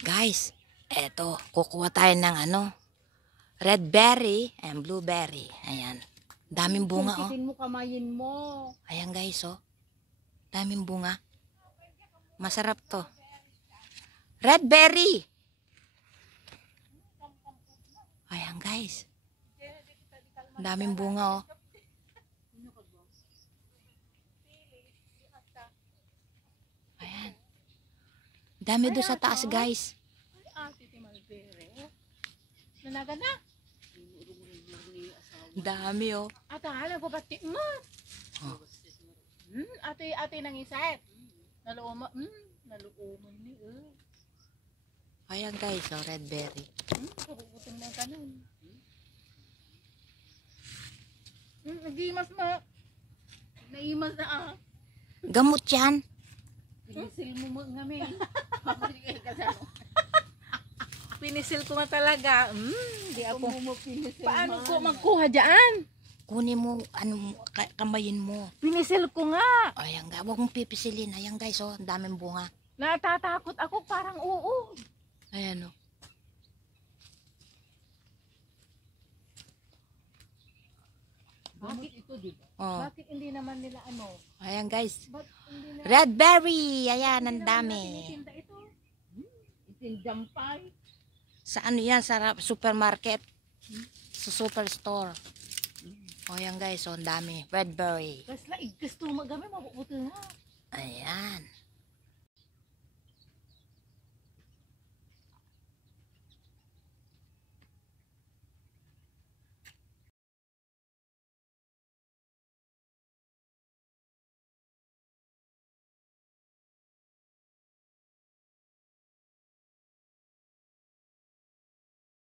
Guys, eto, kukuha tayo ng red berry and blueberry. Ayan. Daming bunga, oh. Sungkitin mo, kamayin mo. Ayan, guys, oh. Daming bunga. Masarap to. Red berry! Ayan, guys. Daming bunga, oh. Ayan. Dami doon sa taas, guys. Ate Timalbere. Nanaga na. Dami, oh. Ate, nagpapati mo. Oh. Ate nangisay. Naluoma. Naluoman ni. Ayan, guys, oh, red berry. Kabubutin na kanon. Nagimas ma. Naimas na Gamot yan. Pinisil mo ngami. Pinisil ko nga talaga. Di ako. Paano ko magkuha dyan? Kunin mo, kamayin mo. Pinisil ko nga. Ayan, guys, huwag mong pipisilin. Ayan, guys, oh, ang daming bunga. Natatakot ako, parang oo. Ayan, oh. Bakit ito, di ba? Oh. Bakit hindi naman nila Ayan, guys. Ba't hindi na Red berry. Ayan, ang dami. tinitinda ito? Itindampay. Sa yan? Sa supermarket. Sa superstore. O, ayan, guys. Oh, ang dami. Red berry. Kasla, gusto magami, mabubuti nga. Ayan.